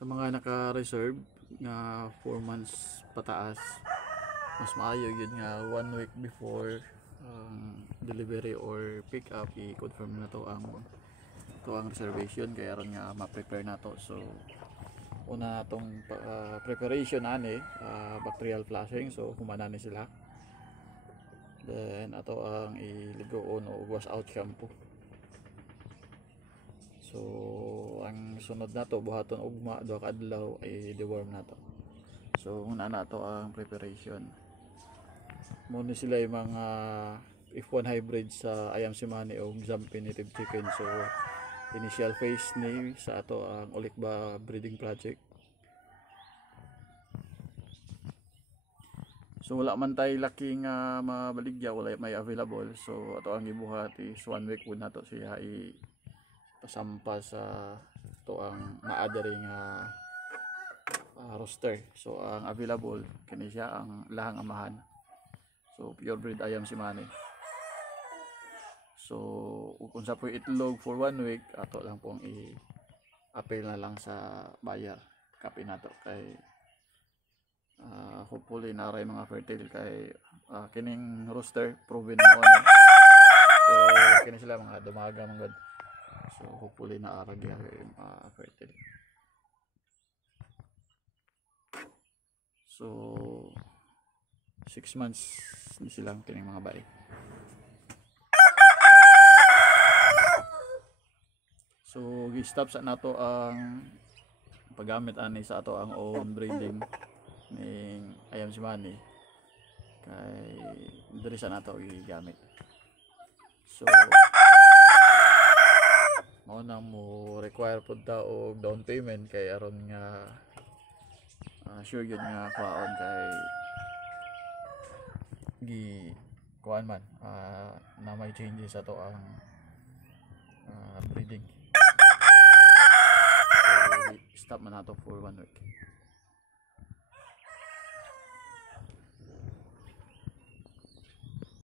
Sa mga naka-reserve nga 4 months pataas, mas maayo yun nga 1 week before delivery or pick up i-confirm na to ang reservation, kaya ron nga ma-prepare na to. So una natong preparation ani bacterial flushing, so humana ni sila. Then ato ang iligoon o wash out shampoo. So ang sunod na to buhaton ugma duha ka adlaw ay deworm na to. So una na to ang preparation. Muna sila yung mga F1 hybrid sa Ayam Cemani o Zampi native chicken. So initial phase ni sa ato ang Olikba breeding project. So wala man tay laki nga mabaligya, wala may available. So ato ang gibuhat is 1 week po na to siya pasampa sa to ang naadari nga roster. So ang available kini siya ang lahang amahan. So purebred Ayam Cemani. So kung sa po itlog for 1 week, ato lang pong i-appeal na lang sa buyer. Copy na to kay hopefully naray mga fertile kay kining roster proven mo na. Pero kini sila mga dumaga mga god. So hopefully naarag yung fertile. So 6 months ni silang kining mga bae. So gi-stop sa nato ang paggamit ani sa ato ang own breeding ning Ayam Cemani kay diri sa nato gigamit. So mao na mo require pud ta og down payment kay aron nga sure yun nga kuhaon kay gi kuan man na may changes sa to ang breeding. So stop man nato for 1 week.